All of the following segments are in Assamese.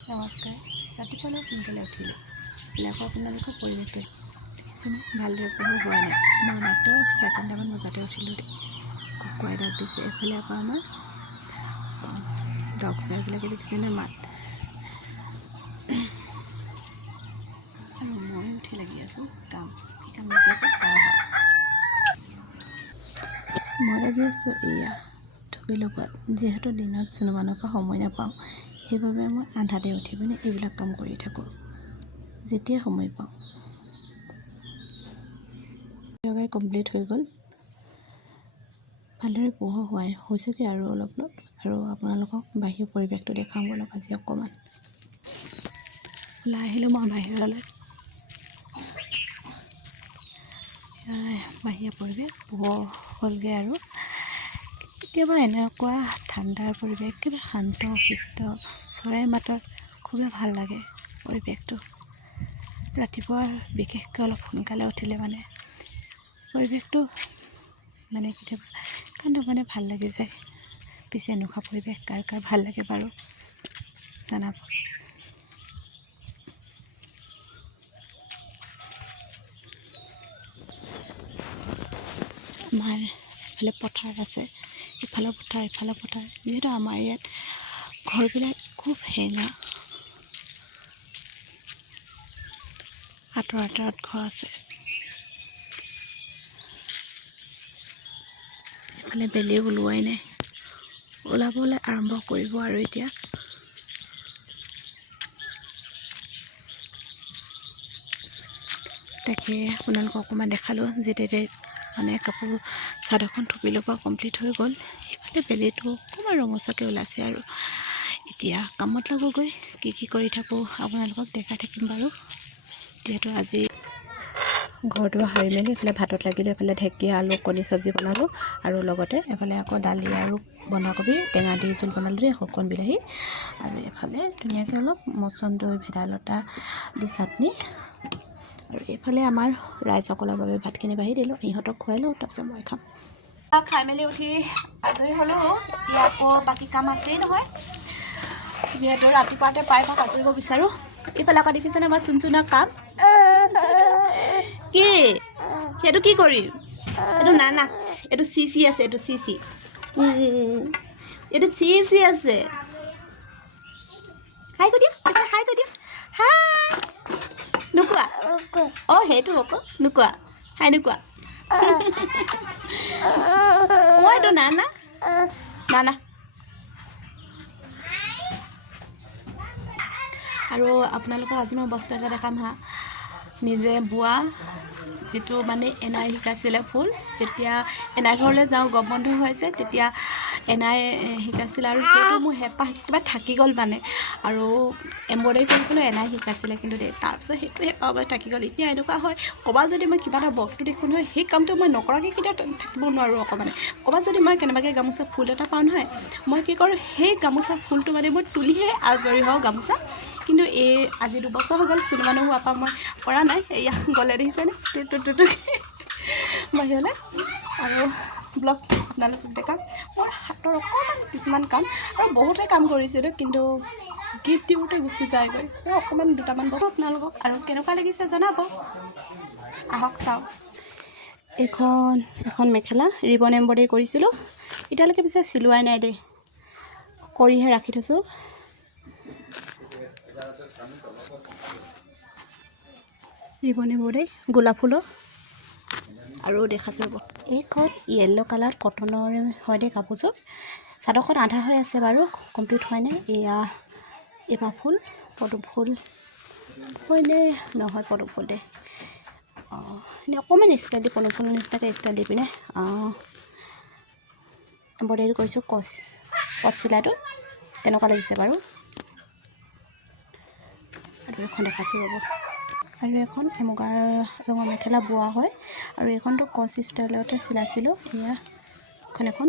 নমস্কাৰ। ৰাতিপুৱা অলপ সোনকালে উঠিলোঁ। আকৌ আপোনালোকৰ পৰিৱেশটো দেখিছেনে? ভালদৰে পঢ়িব হোৱা নাই। মই মাত্ৰ 4:00মান বজাতে উঠিলোঁ। কুকুৰাই দাগ দিছে। এইফালে আকৌ আমাৰ ডগ চৰাইবিলাকে দেখিছেনে মাত। আৰু মই উঠি লাগি আছোঁ কাম। কি কাম লাগি আছোঁ চাওঁ আহক। মই লাগি আছোঁ এয়া থুপি লগোৱাত। যিহেতু দিনত চুনুমানৰ পৰা সময় নাপাওঁ, সেইবাবে মই আন্ধাতে উঠি পিনে এইবিলাক কাম কৰি থাকোঁ যেতিয়া সময় পাওঁ। লগাই কমপ্লিট হৈ গ'ল। ভালদৰে পঢ়া হোৱাই হৈছেগৈ আৰু অলপ আৰু আপোনালোকক বাহিৰৰ পৰিৱেশটো দেখাওঁ বলক আজি অকণমান। ওলাই আহিলোঁ মই বাহিৰলৈ। বাহিৰৰ পৰিৱেশ পোহৰ হ'লগৈ আৰু কেতিয়াবা এনেকুৱা ঠাণ্ডাৰ পৰিৱেশ, কিবা শান্ত শিষ্ট চৰাইৰ মাতত খুবেই ভাল লাগে পৰিৱেশটো। ৰাতিপুৱা বিশেষকৈ অলপ সোনকালে উঠিলে মানে পৰিৱেশটো কেতিয়াবা মানে ভাল লাগি যায়। পিছে এনেকুৱা পৰিৱেশ কাৰ কাৰ ভাল লাগে বাৰু জনাব। আমাৰ এফালে পথাৰ আছে, ইফালৰ পথাৰ ইফালৰ পথাৰ। যিহেতু আমাৰ ইয়াত ঘৰবিলাক খুব হেঙা, আঁতৰত ঘৰ আছে। এইফালে বেলি ওলোৱাই নাই, ওলাবলৈ আৰম্ভ কৰিব আৰু এতিয়া। তাকে আপোনালোকক অকণমান দেখালোঁ। যেতিয়া কাপোৰ চাদৰখন থুপি লগোৱা কমপ্লিট হৈ গ'ল। সেইফালে বেলিটো অকণমান ৰঙচুৱাকৈ ওলাইছে আৰু এতিয়া কামত লাগোগৈ। কি কৰি থাকোঁ আপোনালোকক দেখাই থাকিম বাৰু। যিহেতু আজি ঘৰটো সাৰি মেলি এইফালে ভাতত লাগিলোঁ। এইফালে ঢেকীয়া আলু কণী চব্জি বনালোঁ আৰু লগতে এফালে আকৌ দালি আৰু বন্ধাকবি টেঙা দি জোল বনালোঁ দেই, শুকান বিলাহী। আৰু এফালে ধুনীয়াকৈ অলপ মচন্দৈ ভেদাইলতা দি চাটনি। আৰু এইফালে আমাৰ ৰাইজসকলৰ বাবে ভাতখিনি বাঢ়ি দিলোঁ। ইহঁতক খুৱাই লওঁ, তাৰপিছত মই খাম। খাই মেলি উঠি আজৰি হ'লোঁ। এতিয়া আকৌ বাকী কাম আছেই নহয়। যিহেতু ৰাতিপুৱাতে প্ৰায়ভাগ আজৰি হ'ব বিচাৰোঁ। এইফালে আকৌ দেখিছেনে মই চুনচুনৰ কাম। কি সেইটো কি কৰিম? এইটো না এইটো চি আছে, এইটো চি এইটো চি আছে। হাই কৰি দিম, হাই কৰি দিম, হাই নোকোৱা। অঁ সেইটো আকৌ নোকোৱা, হাই নোকোৱা। অঁ এইটো না আৰু আপোনালোকক আজি মই বস্তু এটা দেখাম হা। নিজে বোৱা যিটো এনাই শিকাইছিলে ফুল। যেতিয়া এনাই ঘৰলৈ যাওঁ গৰম বন্ধ হৈছে, তেতিয়া এনাই শিকাইছিলে আৰু সেইটো মোৰ হেঁপাহ কিবা থাকি গ'ল আৰু এম্ব্ৰইডাৰী কৰিবলৈ এনাই শিকাইছিলে কিন্তু তাৰপিছত সেইটো হেঁপাহ থাকি গ'ল। এতিয়া এনেকুৱা হয়, ক'ৰবাত যদি মই কিবা এটা বস্তু দেখোঁ নহয়, সেই কামটো মই নকৰাকৈ কেতিয়াও থাকিব নোৱাৰোঁ। ক'ৰবাত যদি মই কেনেবাকৈ গামোচা ফুল এটা পাওঁ নহয়, মই কি কৰোঁ, সেই গামোচা ফুলটো মই তুলিহে আজৰি হওঁ গামোচা। কিন্তু আজি 2 বছৰ হৈ গ'ল চুনুমানো হোৱাৰ পৰা মই কৰা নাই। এয়া গ'লে দেখিছেনে বাহিৰলৈ। আৰু ব্লগ আপোনালোকক দেখাম মোৰ হাতৰ অকণমান কিছুমান কাম। আৰু বহুতে কাম কৰিছিলোঁ, কিন্তু গীত দিওঁতে গুচি যায়গৈ। অকণমান দুটামান বস্তু আপোনালোকক আৰু কেনেকুৱা লাগিছে জনাব। আহক চাওঁ। এখন মেখেলা ৰিবন এম্ব্ৰইডাৰী কৰিছিলোঁ। এতিয়ালৈকে পিছে চিলোৱাই নাই দেই, কৰিহে ৰাখি থৈছোঁ। ৰিবন এম্ব্ৰইডাৰী গোলাপ ফুলৰ আৰু দেখাছোঁ ৰ'ব। এইখন য়েল্ল' কালাৰ কটনৰ হয় দেই কাপোৰযোৰ। চাদৰখন আধা হৈ আছে বাৰু, কমপ্লিট হোৱা নাই। এয়া এপাহ ফুল, পদুম ফুল হয়নে নহয়, পদুম ফুল দেই। এনেই অকণমান ষ্টাইল দি পদুম ফুল নিচিনাকৈ ষ্টাইল দি পিনে এম্ব্ৰইডাৰী কৰিছোঁ। কচ চিলাইটো কেনেকুৱা লাগিছে বাৰু। আৰু এখন দেখাছোঁ ৰ'ব। আৰু এখন মুগাৰ ৰঙৰ মেখেলা বোৱা হয়, আৰু এইখনটো কচ ষ্টাইলতে চিলাইছিলোঁ। এয়া এখন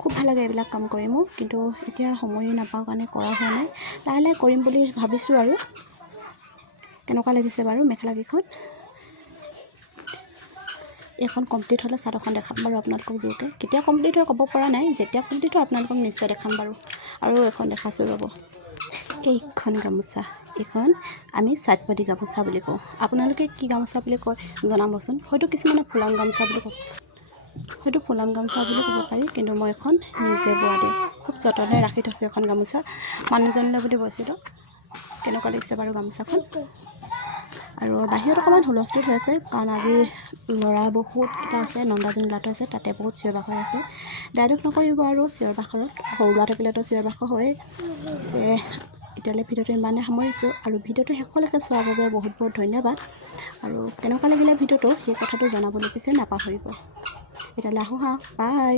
খুব ভাল লাগে এইবিলাক কাম কৰি মোৰ, কিন্তু এতিয়া সময়ো নাপাওঁ কাৰণে কৰা হোৱা নাই। লাহে লাহে কৰিম বুলি ভাবিছোঁ। আৰু কেনেকুৱা লাগিছে বাৰু মেখেলাকেইখন। এইখন কমপ্লিট হ'লে চাদৰখন দেখাম বাৰু আপোনালোকক জোৰকৈ। কেতিয়া কমপ্লিট হয় ক'ব পৰা নাই, যেতিয়া কমপ্লিট হয় আপোনালোকক নিশ্চয় দেখাম বাৰু। আৰু এখন দেখাছোঁ ৰ'ব। এইখন গামোচা, এইখন আমি চাইটপতি গামোচা বুলি কওঁ। আপোনালোকে কি গামোচা বুলি কয় জনাবচোন। হয়তো কিছুমানে ফুলাম গামোচা বুলি কয়, হয়তো ফুলাম গামোচা বুলি ক'ব পাৰি, কিন্তু মই এখন নিজে বোৱা দেই। খুব যতনে ৰাখি থৈছোঁ এখন গামোচা। মানুহজনলৈ বুলি বৈছিলোঁ। কেনেকুৱা লাগিছে বাৰু গামোচাখন। আৰু বাহিৰত অকণমান হুলস্থুল হৈ আছে, কাৰণ আজি ল'ৰা বহুতকেইটা আছে, নন্দাজনী ল'ৰাটো আছে, তাতে বহুত চিঞৰ বাখৰ আছে। দায়দোষ নকৰিব আৰু চিঞৰ বাখৰত, সৰু ল'ৰা থাকিলেতো চিঞৰ বাখৰ হয়েই। পিছে এতিয়ালৈ ভিডিঅ'টো ইমানে সামৰিছোঁ, আৰু ভিডিঅ'টো শেষলৈকে চোৱাৰ বাবে বহুত বহুত ধন্যবাদ। আৰু কেনেকুৱা লাগিলে ভিডিঅ'টো সেই কথাটো জনাবলৈ পিছে নাপাহৰিব। এতিয়ালৈ আহোঁ হা, বাই।